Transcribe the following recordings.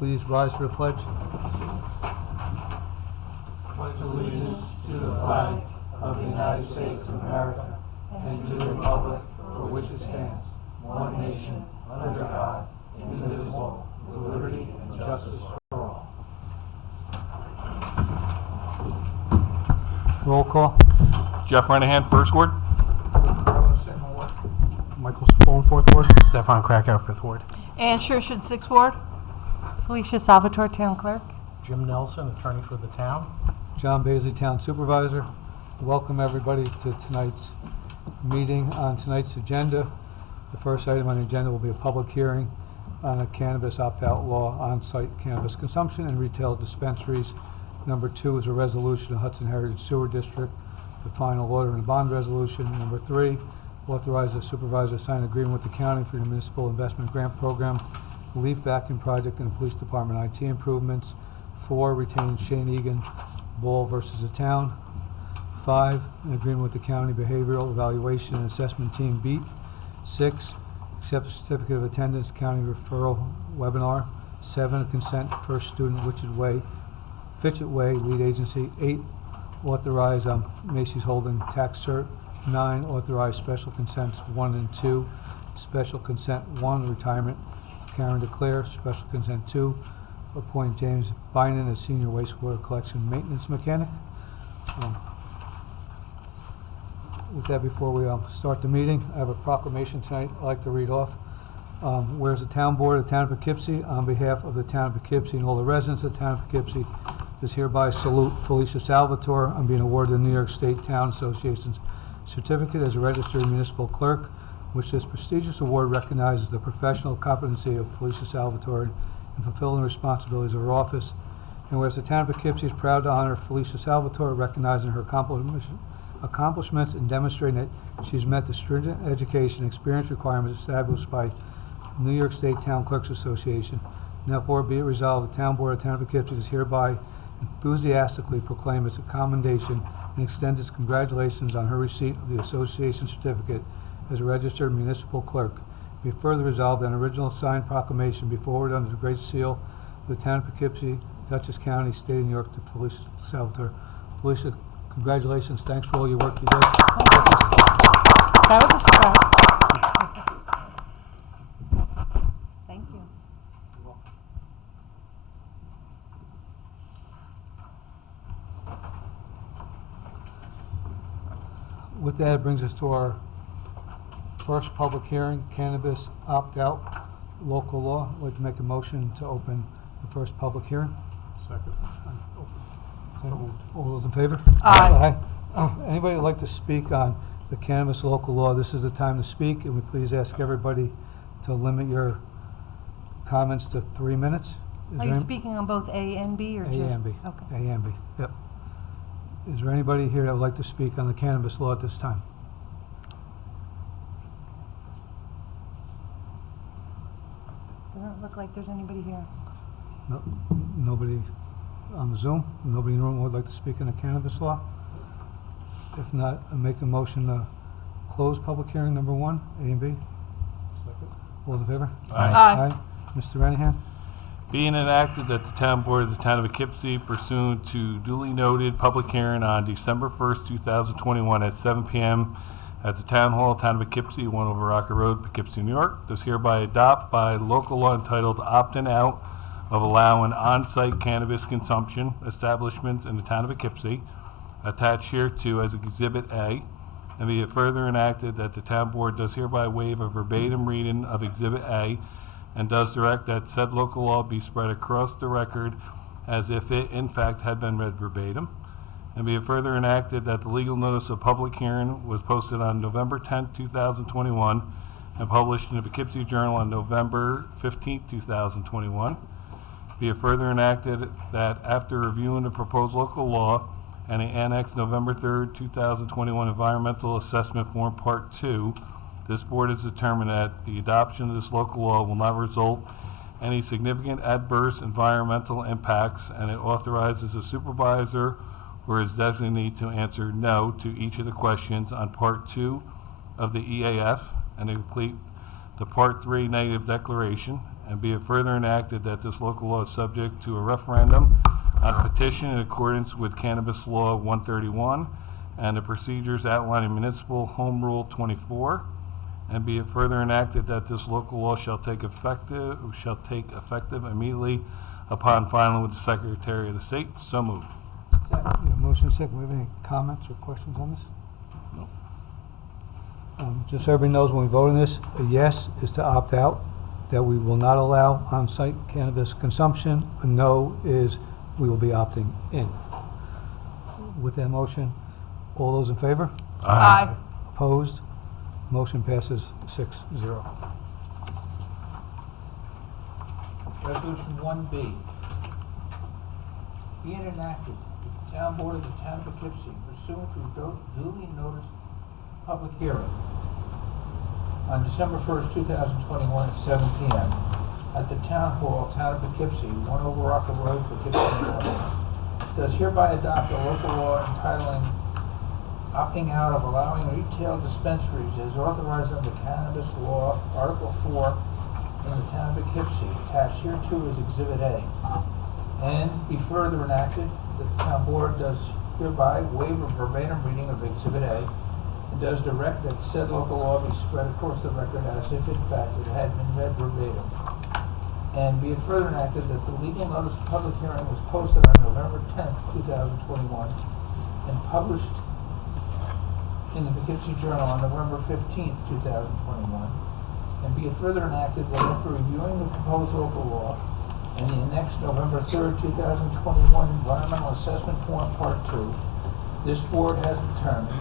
please rise for the pledge. Pledge allegiance to the flag of the United States of America and to the republic for which it stands, one nation, under God, indivisible, with liberty and justice for all. Roll call. Jeff Renahan, First Ward. Michael Spohn, Fourth Ward. Stefan Krakow, Fifth Ward. Ann Shershud, Sixth Ward. Felicia Salvatore, Town Clerk. Jim Nelson, Attorney for the Town. John Baisley, Town Supervisor. Welcome everybody to tonight's meeting. On tonight's agenda, the first item on the agenda will be a public hearing on a cannabis opt-out law, on-site cannabis consumption and retail dispensaries. Number 2 is a resolution of Hudson Heritage Sewer District, the final order and bond resolution. Number 3, authorize the supervisor to sign an agreement with the county for the municipal investment grant program, leaf vacuum project, and the police department IT improvements. 4, retain Shane Egan, Ball versus the town. 5, an agreement with the county behavioral evaluation and assessment team, BEAT. 6, accept a certificate of attendance county referral webinar. 7, consent first student Fitchett Way lead agency. 8, authorize Macy's Holding tax cert. 9, authorize special consents 1 and 2. Special consent 1, retirement Karen DeClaire. Special consent 2, appoint James Bynan as senior wastewater collection maintenance mechanic. With that, before we start the meeting, I have a proclamation tonight I'd like to read off. Whereas the Town Board of the Town of Poughkeepsie, on behalf of the Town of Poughkeepsie and all the residents of the Town of Poughkeepsie, is hereby salute Felicia Salvatore on being awarded the New York State Town Association's certificate as a registered municipal clerk, which this prestigious award recognizes the professional competency of Felicia Salvatore in fulfilling the responsibilities of her office. And whereas the Town of Poughkeepsie is proud to honor Felicia Salvatore, recognizing her accomplishments and demonstrating that she's met the stringent education and experience requirements established by New York State Town Clerks Association. Now, therefore, be it resolved, the Town Board of the Town of Poughkeepsie is hereby enthusiastically proclaim its commendation and extends its congratulations on her receipt of the association certificate as a registered municipal clerk. Be further resolved that an original signed proclamation be forwarded under the Great Seal of the Town of Poughkeepsie, Dutchess County, State of New York, to Felicia Salvatore. Felicia, congratulations. Thanks for all your work you did. That was a surprise. Thank you. With that, it brings us to our first public hearing, cannabis opt-out local law. I'd like to make a motion to open the first public hearing. Second. All those in favor? Aye. Anybody would like to speak on the cannabis local law? This is the time to speak, and we please ask everybody to limit your comments to 3 minutes. Is Are you there speaking on both A and B or A just? and B. Okay. A and B, yep. Is there anybody here that would like to speak on the cannabis law at this time? Doesn't look like there's anybody here. No, nobody on the Zoom? Nobody in the room would like to speak on the cannabis law? If not, I make a motion to close public hearing number 1, A and B. All those in favor? Aye. Mr. Renahan? Being enacted that the Town Board of the Town of Poughkeepsie pursuant to duly noted public hearing on December 1st, 2021 at 7 p.m. at the Town Hall, Town of Poughkeepsie, 1 over Rocker Road, Poughkeepsie, New York, does hereby adopt by local law entitled Opting Out of Allowing On-Site Cannabis Consumption Establishments in the Town of Poughkeepsie, attached hereto as Exhibit A, and be it further enacted that the Town Board does hereby waive a verbatim reading of Exhibit A and does direct that said local law be spread across the record as if it in fact had been read verbatim. And be it further enacted that the legal notice of public hearing was posted on November 10, 2021 and published in the Poughkeepsie Journal on November 15, 2021. Be it further enacted that after reviewing the proposed local law and the annexed November 3, 2021 Environmental Assessment Form Part 2, this board has determined that the adoption of this local law will not result any significant adverse environmental impacts, and it authorizes the supervisor or his designee to answer no to each of the questions on Part 2 of the EAF and to complete the Part 3 negative declaration, And be it further enacted that this local law is subject to a referendum on petition in accordance with Cannabis Law 131 and the procedures outlined in Municipal Home Rule 24. And be it further enacted that this local law shall take effective immediately upon filing with the Secretary of the State. So moved. Yeah, motion second. We have any comments or questions on this? No. Just so everybody knows, when we vote on this, a yes is to opt out, that we will not allow on-site cannabis consumption. A no is we will be opting in. With that motion, all those in favor? Aye. Opposed? Motion passes 6-0. Resolution 1B. Be it enacted, that the town board of the town of Poughkeepsie pursuant to a duly noticed public hearing on December 1st, 2021 at 7 p.m. at the Town Hall, Town of Poughkeepsie, 1 Over Rockland Road, Poughkeepsie, New York, does hereby adopt a local law entitling opting out of allowing retail dispensaries as authorized under Cannabis Law, Article 4 in the Town of Poughkeepsie, attached hereto is Exhibit A. And be further enacted, the town board does hereby waive a verbatim reading of Exhibit A and does direct that said local law be spread across the record as if in fact it had been read verbatim. And be it further enacted that the legal notice of public hearing was posted on November 10th, 2021 and published in the Poughkeepsie Journal on November 15th, 2021. And be it further enacted that after reviewing the proposed local law and the annexed November 3rd, 2021 Environmental Assessment Form Part 2, this board has determined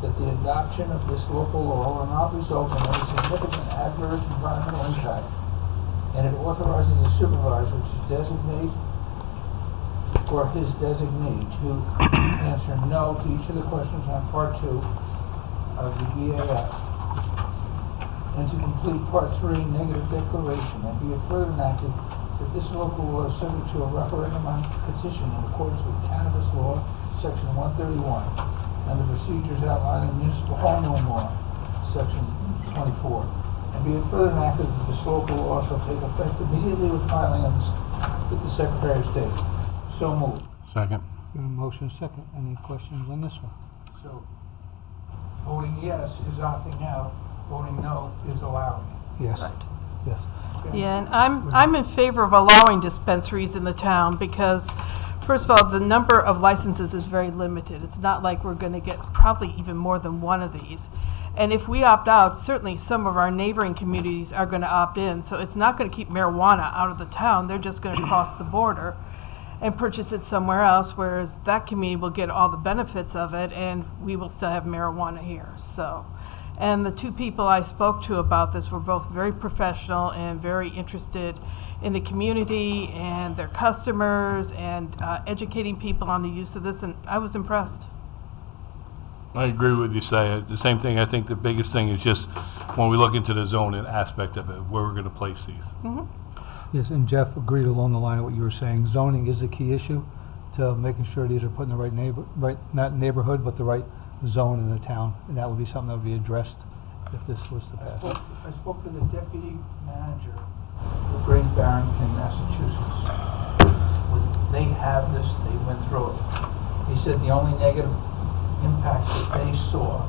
that the adoption of this local law will not result in any significant adverse environmental impact, and it authorizes the supervisor to designate or his designee to answer no to each of the questions on Part 2 of the EAF, and to complete Part 3 negative declaration, and be it further enacted that this local law is subject to a referendum on petition in accordance with Cannabis Law, Section 131, and the procedures outlined in Municipal Home Rule Law, Section 24. And be it further enacted that this local law shall take effect immediately with filing with the Secretary of State. So moved. Second. Motion second. Any questions on this one? So, voting yes is opting out, voting no is allowing it. Yes. Yes. Yeah, and I'm in favor of allowing dispensaries in the town because, first of all, the number of licenses is very limited. It's not like we're going to get probably even more than one of these. And if we opt out, certainly some of our neighboring communities are going to opt in. So it's not going to keep marijuana out of the town. They're just going to cross the border and purchase it somewhere else, whereas that community will get all the benefits of it and we will still have marijuana here. So, and the two people I spoke to about this were both very professional and very interested in the community and their customers and educating people on the use of this, and I was impressed. I agree with you, say the same thing. I think the biggest thing is just when we look into the zoning aspect of it, where we're going to place these. Mm-hmm. Yes, and Jeff agreed along the line of what you were saying. Zoning is the key issue to making sure these are put in the right not neighborhood, but the right zone in the town. And that would be something that would be addressed if this was to pass. I spoke to the deputy manager of Great Barrington, Massachusetts. When they have this, they went through it. He said the only negative impact that they saw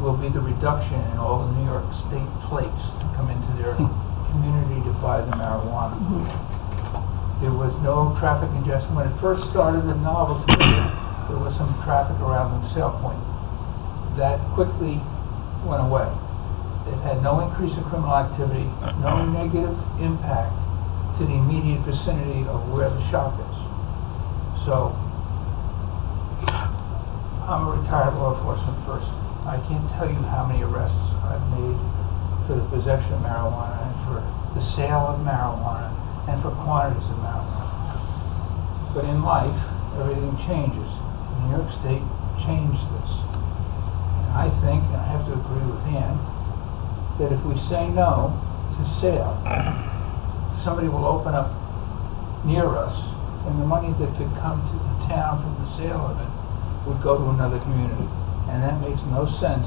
will be the reduction in all the New York State plates to come into their community to buy the marijuana. There was no traffic congestion. When it first started in Novelty, there was some traffic around the sale point. That quickly went away. They've had no increase in criminal activity, no negative impact to the immediate vicinity of where the shop is. So, I'm a retired law enforcement person. I can't tell you how many arrests I've made for the possession of marijuana and for the sale of marijuana and for quantities of marijuana. But in life, everything changes. New York State changed this. And I think, and I have to agree with Ann, that if we say no to sale, somebody will open up near us, and the money that could come to the town from the sale of it would go to another community. And that makes no sense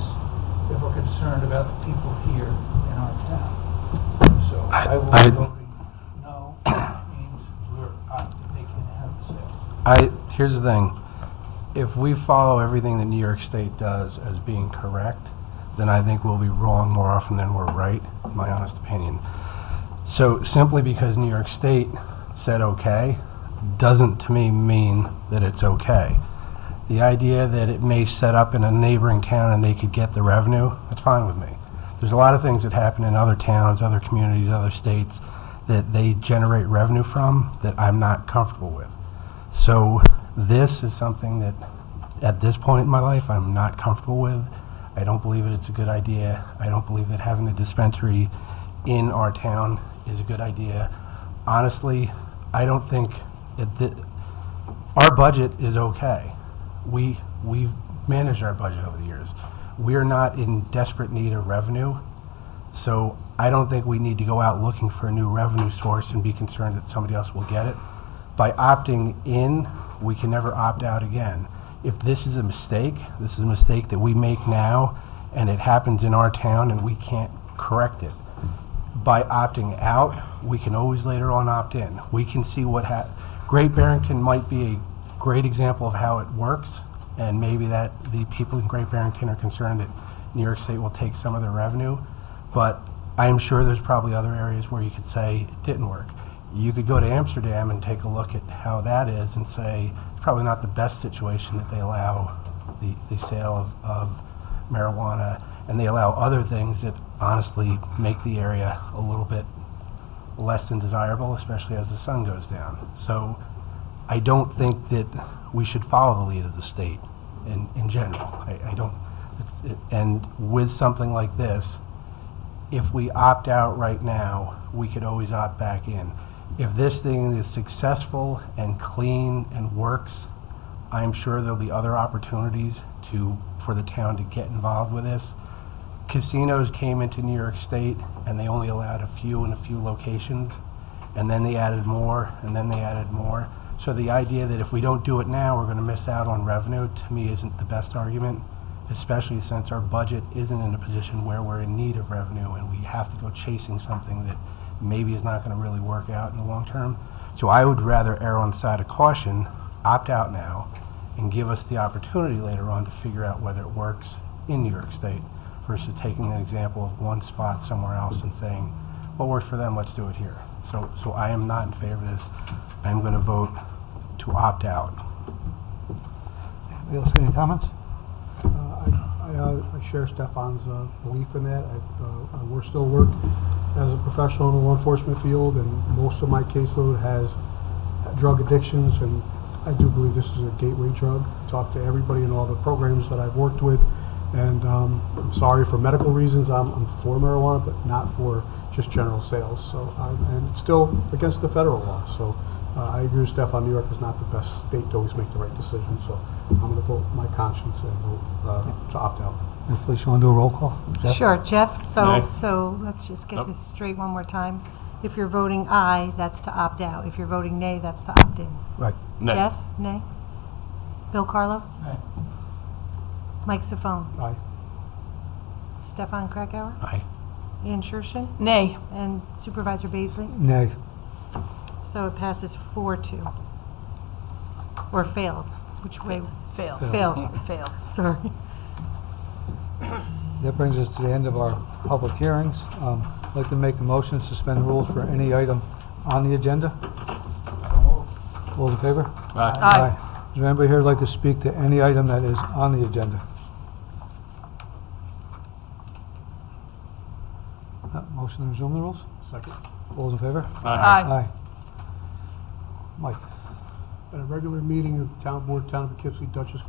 if we're concerned about the people here in our town. So I will vote Here's the thing. If we follow everything that New York State does as being correct, then I think we'll be wrong more often than we're right, in my honest opinion. So simply because New York State said okay, doesn't to me mean that it's okay. The idea that it may set up in a neighboring town and they could get the revenue, that's fine with me. There's a lot of things that happen in other towns, other communities, other states that they generate revenue from that I'm not comfortable with. So this is something that at this point in my life I'm not comfortable with. I don't believe that it's a good idea. I don't believe that having the dispensary in our town is a good idea. Honestly, I don't think our budget is okay. We've managed our budget over the years. We're not in desperate need of revenue, so I don't think we need to go out looking for a new revenue source and be concerned that somebody else will get it. By opting in, we can never opt out again. If this is a mistake that we make now, and it happens in our town and we can't correct it. By opting out, we can always later on opt in. We can see what Great Barrington might be a great example of how it works, and maybe that the people in Great Barrington are concerned that New York State will take some of their revenue, but I'm sure there's probably other areas where you could say it didn't work. You could go to Amsterdam and take a look at how that is and say it's probably not the best situation that they allow the sale of marijuana, and they allow other things that honestly make the area a little bit less than desirable, especially as the sun goes down. So I don't think that we should follow the lead of the state in general. I don't, and with something like this, if we opt out right now, we could always opt back in. If this thing is successful and clean and works, I'm sure there'll be other opportunities for the town to get involved with this. Casinos came into New York State and they only allowed a few in a few locations, and then they added more, and then they added more. So the idea that if we don't do it now, we're going to miss out on revenue, to me isn't the best argument, especially since our budget isn't in a position where we're in need of revenue and we have to go chasing something that maybe is not going to really work out in the long term. So I would rather err on the side of caution, opt out now, and give us the opportunity later on to figure out whether it works in New York State versus taking an example of one spot somewhere else and saying, what works for them, let's do it here. So I am not in favor of this. I'm going to vote to opt out. Anybody else got any comments? I share Stefan's belief in that. We're still work as a professional in the law enforcement field, and most of my caseload has drug addictions, and I do believe this is a gateway drug. I talk to everybody in all the programs that I've worked with, and I'm sorry, for medical reasons, I'm for marijuana, but not for just general sales. So, and it's still against the federal law. So I agree with Stefan. New York is not the best state to always make the right decision. So I'm going to vote my conscience and vote to opt out. And Felicia, you want to do a roll call? Jeff? Sure, Jeff, Nay. so let's just get Nope. this straight one more time. If you're voting aye, that's to opt out. If you're voting nay, that's to opt in. Right. Nay. Jeff, nay? Bill Carlos? Nay. Mike Safone? Aye. Stefan Krakauer? Aye. Ian Shershin? Nay. And Supervisor Baisley? Nay. So it passes 4-2. Or fails. Which way? Fails. Fails. Fails. Sorry. That brings us to the end of our public hearings. I'd like to make a motion to suspend the rules for any item on the agenda. All those in favor? Aye. Aye. Is there anybody here who'd like to speak to any item that is on the agenda? Motion to resume the rules? Second. All those in favor? Aye. Mike? At a regular meeting of the Town Board, Town of Poughkeepsie, Dutchess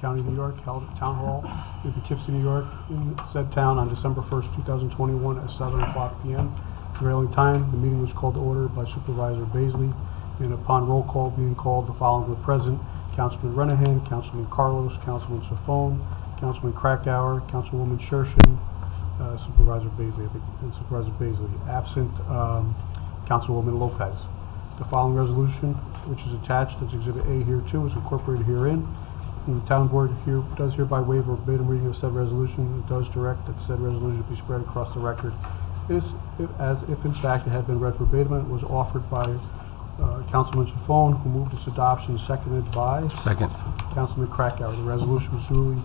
County, New York, held at Town Hall in Poughkeepsie, New York, in said town on December 1st, 2021 at 7:00 p.m. Prevailing time, the meeting was called to order by Supervisor Baisley, and upon roll call being called, the following were present: Councilman Renahan, Councilman Carlos, Councilman Safone, Councilman Krakauer, Councilwoman Shershin, Supervisor Baisley, I think, and Supervisor Baisley. Absent, Councilwoman Lopez. The following resolution, which is attached as Exhibit A here too, is incorporated herein. And the Town Board here does hereby waive a verbatim reading of said resolution. It does direct that said resolution be spread across the record as if in fact it had been read verbatim and was offered by Councilman Chafone, who moved its adoption, seconded by Second. Councilman Krakauer. The resolution was duly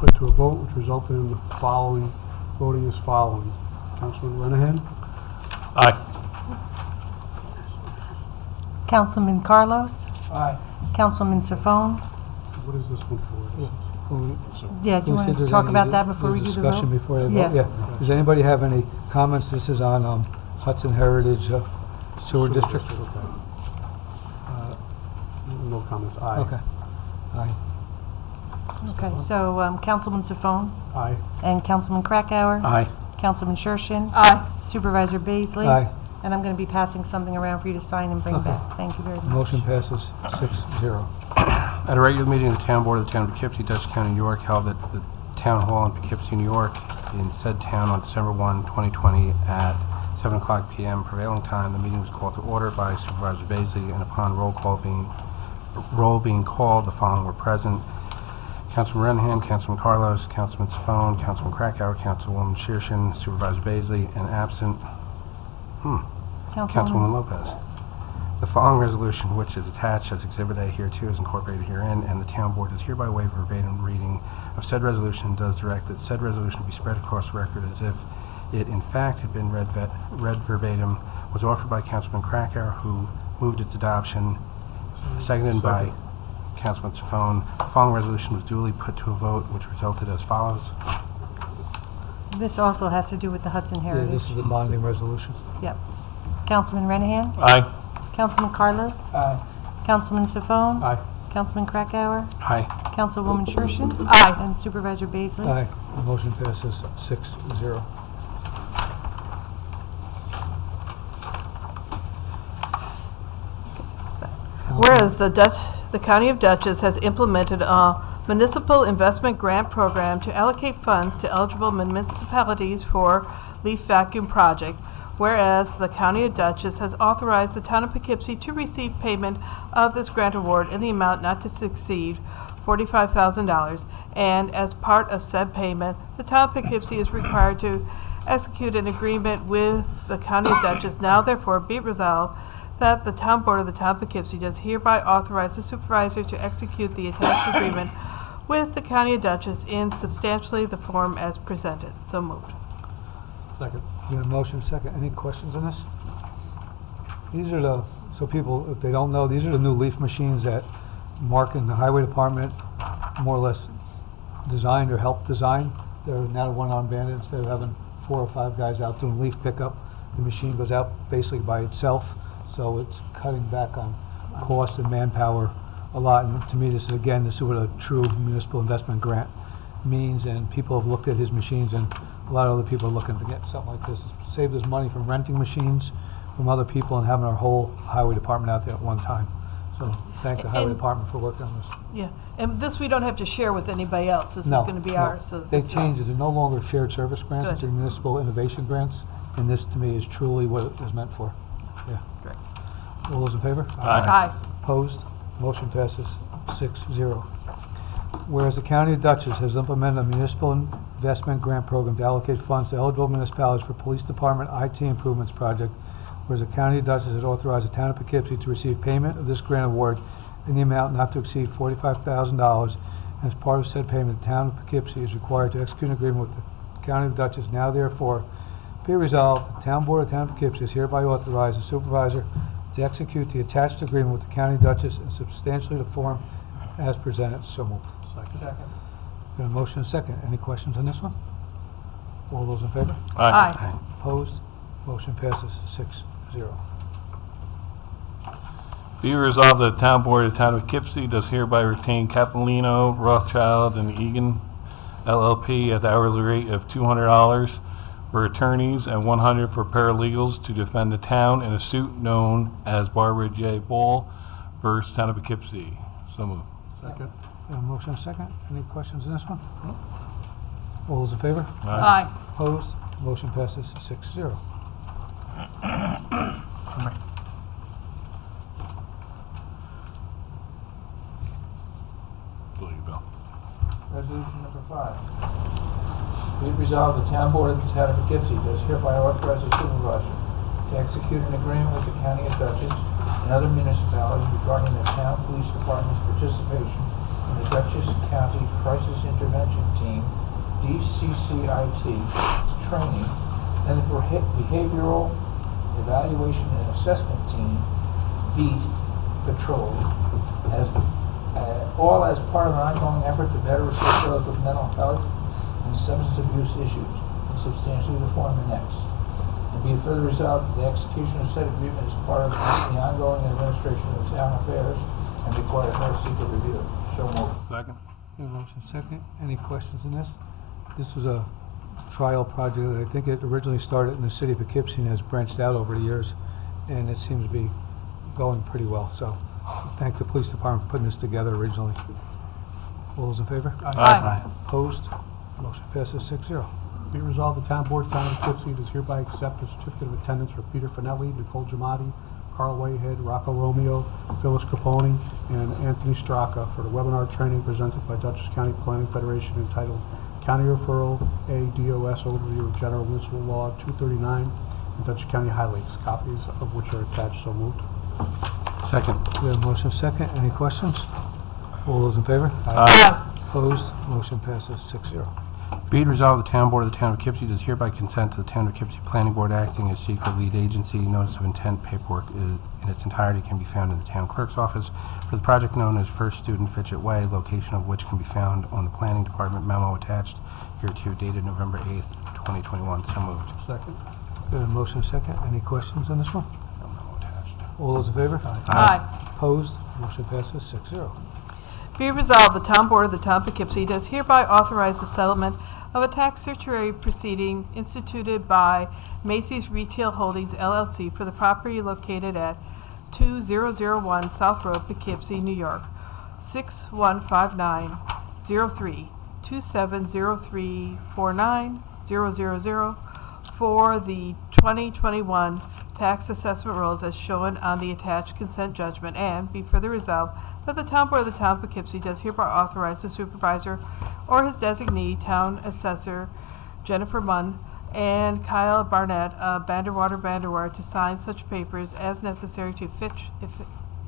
put to a vote, which resulted in the following, voting as following. Councilman Renahan? Aye. Councilman Carlos? Aye. Councilman Safone? What is this one for? Yeah, do you Who want said to there's talk any about that before we do the vote? Discussion before they Yeah. vote, yeah. Does anybody have any comments? This is on Hudson Heritage Sewer District. Okay. No comments. Aye. Okay. Aye. Okay, so Councilman Safone Aye. and Councilman Krakauer. Aye. Councilman Shershin. Aye. Supervisor Baisley. Aye. And I'm going to be passing something around for you to sign and bring Okay. back. Thank you very much. Motion passes 6-0. At a regular meeting of the Town Board of the Town of Poughkeepsie, Dutchess County, New York, held at the Town Hall in Poughkeepsie, New York, in said town on December 1, 2020, at 7 o'clock p.m. prevailing time, the meeting was called to order by Supervisor Baisley, and upon roll being called, the following were present: Councilman Renahan, Councilman Carlos, Councilman Safone, Councilman Krakauer, Councilwoman Shershin, Supervisor Baisley, and absent Councilwoman Lopez. The following resolution, which is attached as Exhibit A hereto, is incorporated herein, and the Town Board does hereby waive verbatim reading of said resolution and does direct that said resolution be spread across the record as if it in fact had been read verbatim, was offered by Councilman Krakauer, who moved its adoption, seconded by Councilman Safone. The following resolution was duly put to a vote, which resulted as follows. This also has to do with the Hudson Yeah, Heritage. this is the bonding resolution. Yep. Councilman Renahan. Aye. Councilman Carlos. Aye. Councilman Safone. Aye. Councilman Krakauer. Aye. Councilwoman Shershin. Aye. And Supervisor Baisley. Aye. The motion passes 6-0. Whereas the County of Dutchess has implemented a municipal investment grant program to allocate funds to eligible municipalities for leaf vacuum project, whereas the County of Dutchess has authorized the Town of Poughkeepsie to receive payment of this grant award in the amount not to exceed $45,000, and as part of said payment, the Town of Poughkeepsie is required to execute an agreement with the County of Dutchess. Now therefore be it resolved that the Town Board of the Town of Poughkeepsie does hereby authorize the supervisor to execute the attached agreement with the County of Dutchess in substantially the form as presented. So moved. Second. We have a motion, second. Any questions on this? These are the, so people, if they don't know, these are the new leaf machines that Mark and the Highway Department more or less designed or helped design. They're now the one-armed bandit. Instead of having 4 or 5 guys out doing leaf pickup, the machine goes out basically by itself. So it's cutting back on cost and manpower a lot. And to me, this is, again, this is what a true municipal investment grant means. And people have looked at his machines, and a lot of other people are looking to get something like this. It's saved us money from renting machines from other people and having our whole highway department out there at one time. So thank the highway And- department for working on this. Yeah, and this we don't have to share with anybody else. This is No, going to be no. ours. So They this is- changed it. They're no longer shared service grants. Good. They're municipal innovation grants. And this, to me, is truly what it was meant for. Yeah. Great. All those in favor? Aye. Opposed? Motion passes 6-0. Whereas the County of Dutchess has implemented a municipal investment grant program to allocate funds to eligible municipalities for police department IT improvements project, whereas the County of Dutchess has authorized the Town of Poughkeepsie to receive payment of this grant award in the amount not to exceed $45,000. And as part of said payment, the Town of Poughkeepsie is required to execute an agreement with the County of Dutchess. Now therefore, be resolved, the Town Board of the Town of Poughkeepsie is hereby authorized the supervisor to execute the attached agreement with the County of Dutchess in substantially the form as presented. So moved. Second. Got a motion and a second. Any questions on this one? All those in favor? Aye. Opposed? Motion passes 6-0. Be resolved that the Town Board of the Town of Poughkeepsie does hereby retain Capolino, Rothschild, and Egan LLP at the hourly rate of $200 for attorneys and $100 for paralegals to defend the town in a suit known as Barbara J. Ball versus Town of Poughkeepsie. So moved. Second. Got a motion and a second. Any questions on this one? All those in favor? Aye. Opposed? Motion passes 6-0. Resolution number 5. Be it resolved, the Town Board of the Town of Poughkeepsie does hereby authorize the supervisor to execute an agreement with the County of Dutchess and other municipalities regarding the town police department's participation in the Dutchess County Crisis Intervention Team, DCCIT, training, and the Behavioral Evaluation and Assessment Team, BEAT, patrol, all as part of an ongoing effort to better assist those with mental health and substance abuse issues in substantially the form annexed. And be it further resolved that the execution of said agreement is part of the ongoing administration of town affairs and requires no secret review. So moved. Second. We have a motion second. Any questions in this? This was a trial project. I think it originally started in the city of Poughkeepsie and has branched out over the years, and it seems to be going pretty well. So thank the police department for putting this together originally. All those in favor? Aye. Opposed? Motion passes 6-0. Be it resolved, the town board, town of Poughkeepsie does hereby accept a certificate of attendance for Peter Finelli, Nicole Giamatti, Carl Wayhead, Rocco Romeo, Phyllis Capone, and Anthony Straka for the webinar training presented by Dutchess County Planning Federation entitled County Referral ADOS Overview of General Municipal Law 239 and Dutchess County Highlights, copies of which are attached. So moved. Second. We have a motion second. Any questions? All those in favor? Aye. Opposed? Motion passes 6-0. Be it resolved, the town board of the town of Poughkeepsie does hereby consent to the town of Poughkeepsie Planning Board acting as secret lead agency. Notice of intent paperwork in its entirety can be found in the town clerk's office for the project known as First Student Fitchett Way, location of which can be found on the planning department memo attached hereto dated November 8th, 2021. So moved. Second. We have a motion second. Any questions on this one? Memo attached. All those in favor? Aye. Opposed? Motion passes 6-0. Be it resolved, the town board of the town of Poughkeepsie does hereby authorize the settlement of a tax certiorari proceeding instituted by Macy's Retail Holdings LLC for the property located at 2001 South Road, Poughkeepsie, New York, 615903 270349 for the 2021 tax assessment rolls as shown on the attached consent judgment, and be further resolved that the town board of the town of Poughkeepsie does hereby authorize the supervisor or his designee, town assessor Jennifer Munn, and Kyle Barnett of Banderwater, to sign such papers as necessary to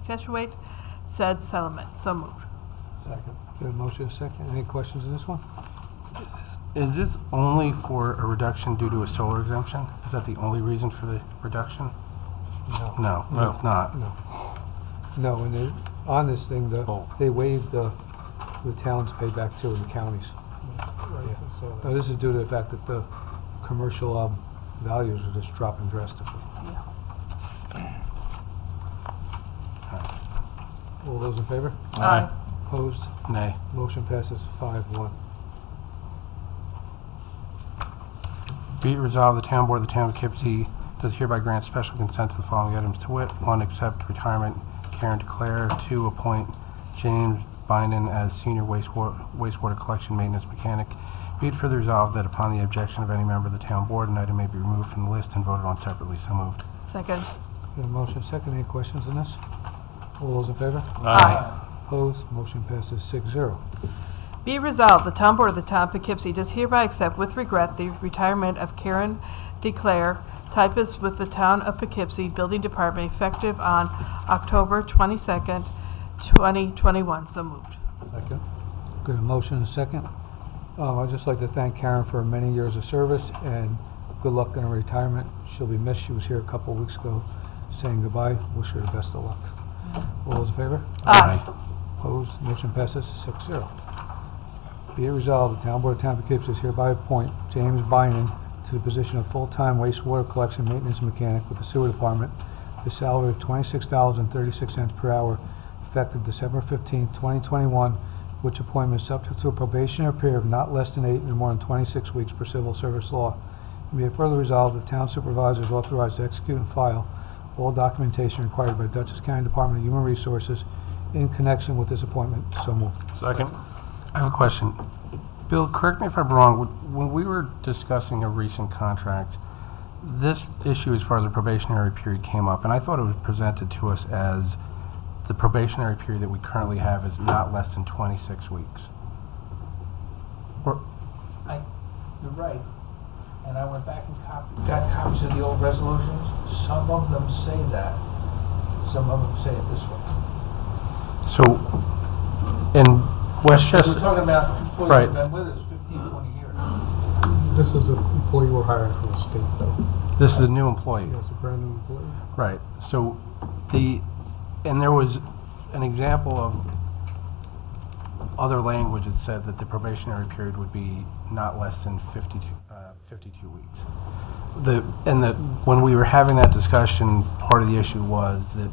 effectuate said settlement. So moved. Second. We have a motion second. Any questions on this one? Is this only for a reduction due to a solar exemption? Is that the only reason for the reduction? No, No. it's not. No, and on this thing, Oh. they waived the towns pay back too, and the counties. Right. So Now, this is due to the fact that the commercial values are just dropping drastically. All those in favor? Aye. Opposed? Nay. Motion passes 5-1. Be it resolved, the town board of the town of Poughkeepsie does hereby grant special consent to the following items to wit: 1, accept retirement Karen DeClaire; 2, appoint James Bynum as senior wastewater collection maintenance mechanic. Be it further resolved that upon the objection of any member of the town board, an item may be removed from the list and voted on separately. So moved. Second. We have a motion second. Any questions on this? All those in favor? Aye. Opposed? Motion passes 6-0. Be it resolved, the town board of the town of Poughkeepsie does hereby accept with regret the retirement of Karen DeClaire, typist with the town of Poughkeepsie Building Department, effective on October 22nd, 2021. So moved. Second. Good, a motion and a second. I'd just like to thank Karen for many years of service and good luck in her retirement. She'll be missed. She was here a couple of weeks ago saying goodbye. Wish her the best of luck. All those in favor? Aye. Opposed? Motion passes 6-0. Be it resolved, the town board of town of Poughkeepsie is hereby appoint James Bynum to the position of full-time wastewater collection maintenance mechanic with the sewer department, the salary of $26.36 per hour, effective December 15, 2021, which appointment is subject to a probationary period of not less than 8 and more than 26 weeks per civil service law. And be it further resolved, the town supervisor is authorized to execute and file all documentation required by Dutchess County Department of Human Resources in connection with this appointment. So moved. Second. I have a question. Bill, correct me if I'm wrong. When we were discussing a recent contract, this issue as far as the probationary period came up, and I thought it was presented to us as the probationary period that we currently have is not less than 26 weeks. Or, You're right. And I went back and got copies of the old resolutions. Some of them say that. some of them say it this way. So, in Westchester, We're talking about employees Right. who've been with us 15, 20 years. This is an employee we're hiring from the state, though. this is a new employee. Yes, a brand new employee. Right, so and there was an example of other language that said that the probationary period would be not less than 52 weeks. When we were having that discussion, part of the issue was that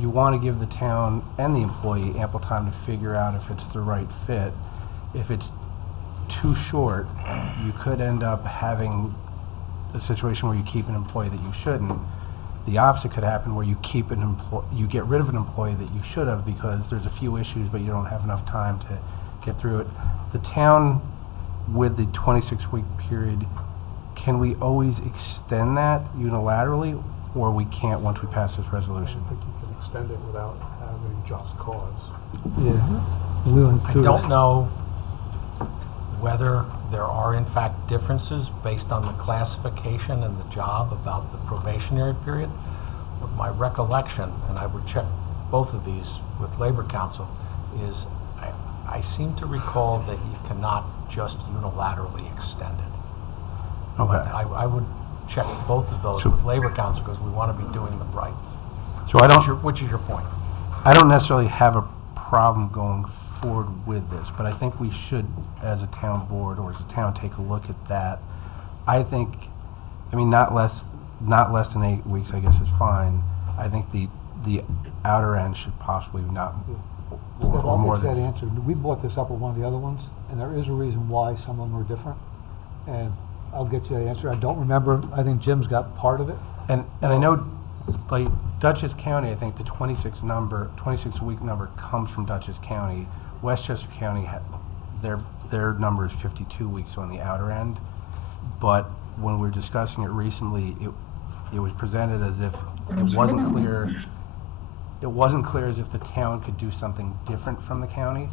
you want to give the town and the employee ample time to figure out if it's the right fit. If it's too short, you could end up having a situation where you keep an employee that you shouldn't. The opposite could happen where you you get rid of an employee that you should have because there's a few issues, but you don't have enough time to get through it. The town, with the 26-week period, can we always extend that unilaterally, or we can't once we pass this I resolution? think you can extend it without having just cause. Yeah. We went I through don't this. know whether there are in fact differences based on the classification and the job about the probationary period. But my recollection, and I would check both of these with Labor Council, is I seem to recall that you cannot just unilaterally extend it. Okay. I would check both of those So- with Labor Council because we want to be doing them right. So I don't. Which is your point? I don't necessarily have a problem going forward with this, but I think we should, as a town board or as a town, take a look at that. I think, not less than 8 weeks, I guess, is fine. I think the outer end should possibly not, Steph, or I'll more get you that than. answer. We brought this up with one of the other ones, and there is a reason why some of them are different. And I'll get you that answer. I don't remember. I think Jim's got part of it. And I know, like, Dutchess County, I think the 26-week number comes from Dutchess County. Westchester County, their number is 52 weeks on the outer end. But when we were discussing it recently, it was presented as if it wasn't clear. It wasn't clear as if the town could do something different from the county,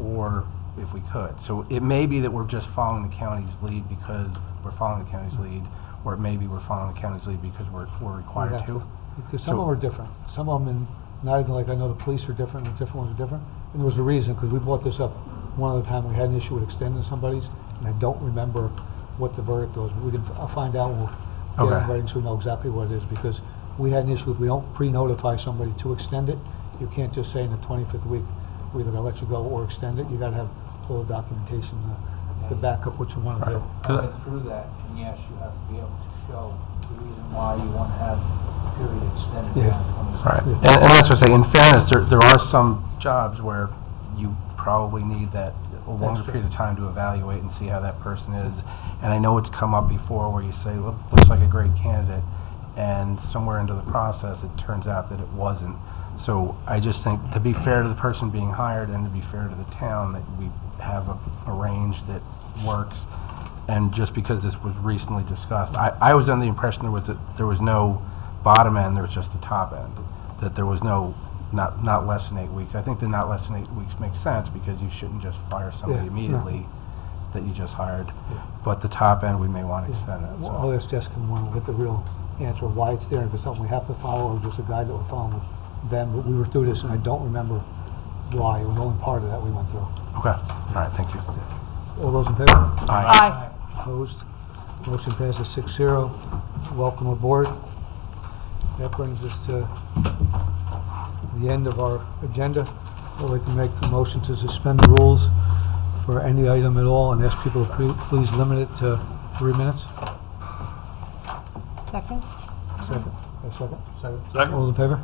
or if we could. So it may be that we're just following the county's lead because we're following the county's lead, or it may be we're following the county's lead because we're required We have to. Because some So- of them are different. Some of them, not even like I know the police are different, and different ones are different. And there was a reason, because we brought this up one other time, we had an issue with extending somebody's, and I don't remember what the verdict was. But I'll find out, we'll get it Okay. in writing so we know exactly what it is. Because we had an issue, if we don't pre-notify somebody to extend it, you can't just say in the 25th week, we're either gonna let you go or extend it. You gotta have all the documentation to back up what you wanna do. I went through that, and yes, you have to be able to show the reason why you want to have the period extended Yeah. beyond 26. Right, and that's what I say, in fairness, there are some jobs where you probably need that a longer true. period of time to evaluate and see how that person is. And I know it's come up before where you say, looks like a great candidate, and somewhere into the process, it turns out that it wasn't. So I just think, to be fair to the person being hired and to be fair to the town, that we have a range that works. And just because this was recently discussed, I was under the impression there was no bottom end, there was just a top end, that there was no, not less than 8 weeks. I think the not less than 8 weeks makes sense because you shouldn't just fire somebody Yeah, no. immediately that you just hired. But the top end, we may want to extend that, Well, so. I'll ask Jessica when we get the real answer of why it's there, and if it's something we have to follow, or just a guide that we're following with them. But we were through this, and I don't remember why. It was only part of that we went through. Okay, all right, thank you. All those in favor? Aye. Opposed? Motion passes 6-0. Welcome aboard. That brings us to the end of our agenda. I'd like to make a motion to suspend the rules for any item at all and ask people to please limit it to 3 minutes. Second? Second. A second? Second. Second? All those in favor?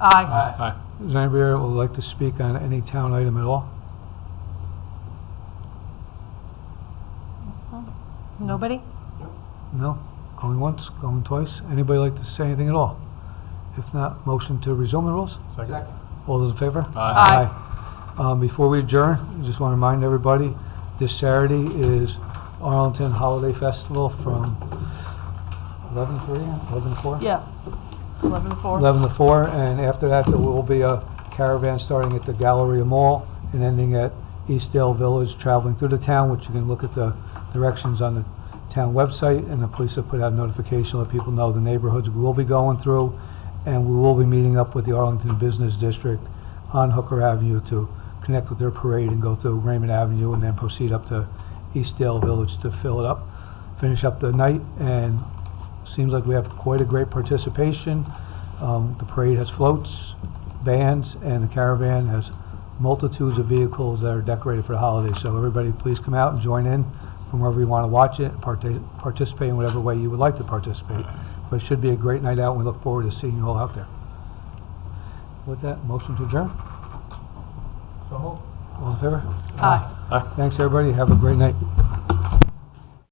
Aye. Aye. Is there anybody here who would like to speak on any town item at all? Nobody? No? Going once, going twice? Anybody like to say anything at all? If not, motion to resume the rules? Second. All those in favor? Aye. Before we adjourn, I just want to remind everybody, this Saturday is Arlington Holiday Festival from 11 to 3, 11 to 4? Yeah. 11 to 4. 11 to 4, and after that, there will be a caravan starting at the Galleria Mall and ending at Eastdale Village, traveling through the town, which you can look at the directions on the town website, and the police have put out a notification to let people know the neighborhoods we will be going through, And we will be meeting up with the Arlington Business District on Hooker Avenue to connect with their parade and go through Raymond Avenue and then proceed up to Eastdale Village to fill it up, finish up the night, and seems like we have quite a great participation. The parade has floats, bands, and the caravan has multitudes of vehicles that are decorated for the holidays. So everybody, please come out and join in from wherever you want to watch it, participate in whatever way you would like to participate. But it should be a great night out, and we look forward to seeing you all out there. With that, motion to adjourn? All in favor? Aye. Aye. Thanks, everybody. Have a great night.